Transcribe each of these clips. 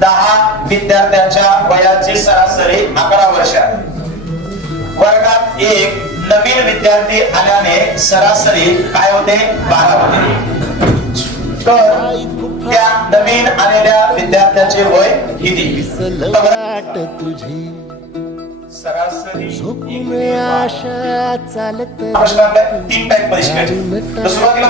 दहा विद्यार्थ्यांच्या वयाची सरासरी अकरा वर्ष आहे. वर्गात एक नवीन विद्यार्थी आल्याने सरासरी काय होते? बारा होते. तर त्या नवीन आलेल्या विद्यार्थ्याचे वय किती? तुझी सरासरी तीन टाईपमध्ये शिकायचे सुरुवातीला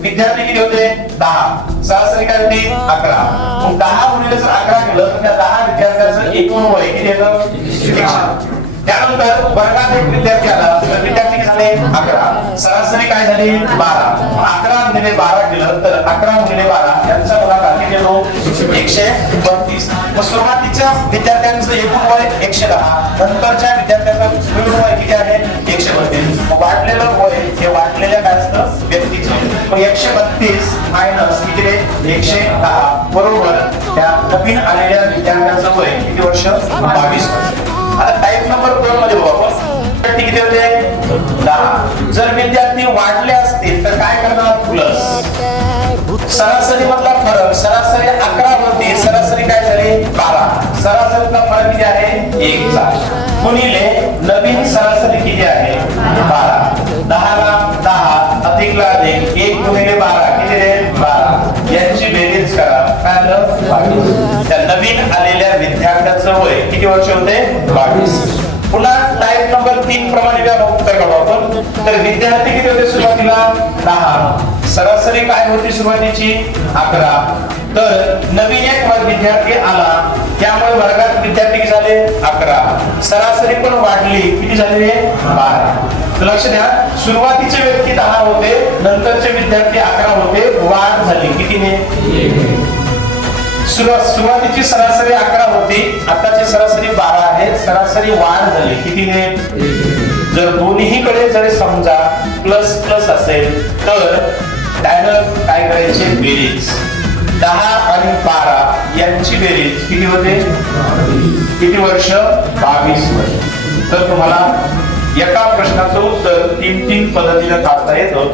विद्यार्थी किती होते? दहा. सरासरी काय होती? अकरा. मग दहा गुणिले जर अकरा केलं तर त्या दहा विद्यार्थ्यांचं एकूण वय किती येतं त्यानंतर वर्गात एक विद्यार्थी आला तर विद्यार्थी झाले अकरा. सरासरी काय झाली? बारा. अकरा गुणिले बारा केलं तर अकरा गुणिले बारा यांचा गुणाकार किती येतो? एकशे बत्तीस. मग सुरुवातीच्या विद्यार्थ्यांचं एकूण वय एकशे दहा. नंतरच्या विद्यार्थ्यांचं मिळून वय किती आहे? एकशे बत्तीस. मग एकशे बत्तीस मायनस किती एकशे दहा बरोबर. त्या नवीन आलेल्या विद्यार्थ्यांचं वय किती वर्ष? बावीस आता टाईप नंबर दोन मध्ये बघू आपण. किती होते? दहा. जर विद्यार्थी वाढले असतील तर काय करणार? प्लस सरासरी मधला फरक सरासरी अकरा होती सरासरी काय झाली? बारा. सरासरीतला फरक किती आहे? एक चा गुणिले नवीन सरासरी किती आहे? बारा. दहा ला दहा अधिक ला अधिक. गुणिले बारा किती बारा. यांची बेरीज करा. काय आलं बावीस. त्या नवीन आलेल्या विद्यार्थ्याचं वय किती वर्ष होते? बावीस. पुन्हा टाईप नंबर तीन प्रमाणे व्यापक उत्तर काढू आपण. तर विद्यार्थी किती होते सुरुवातीला? दहा. सरासरी काय होती सुरुवातीची? अकरा. तर नवीन एक वर्ग विद्यार्थी आला. त्यामुळे वर्गात विद्यार्थी झाले अकरा. सरासरी पण वाढली. किती झाली बारा. लक्ष द्या. सुरुवातीचे व्यक्ती दहा होते. नंतरचे विद्यार्थी अकरा होते. वाढ झाली. कितीने? सुरुवातीची सरासरी अकरा होती. आताची सरासरी बारा आहे. सरासरी वाढ झाली. कितीने? जर दोन्हीकडे जर समजा प्लस प्लस असेल तर डायनर काय करायचे? बेरीज. दहा आणि बारा यांची बेरीज किती होते? किती वर्ष? बावीस वर्ष. तर तुम्हाला एका प्रश्नाचं उत्तर तीन तीन पद्धतीने काढता येतं.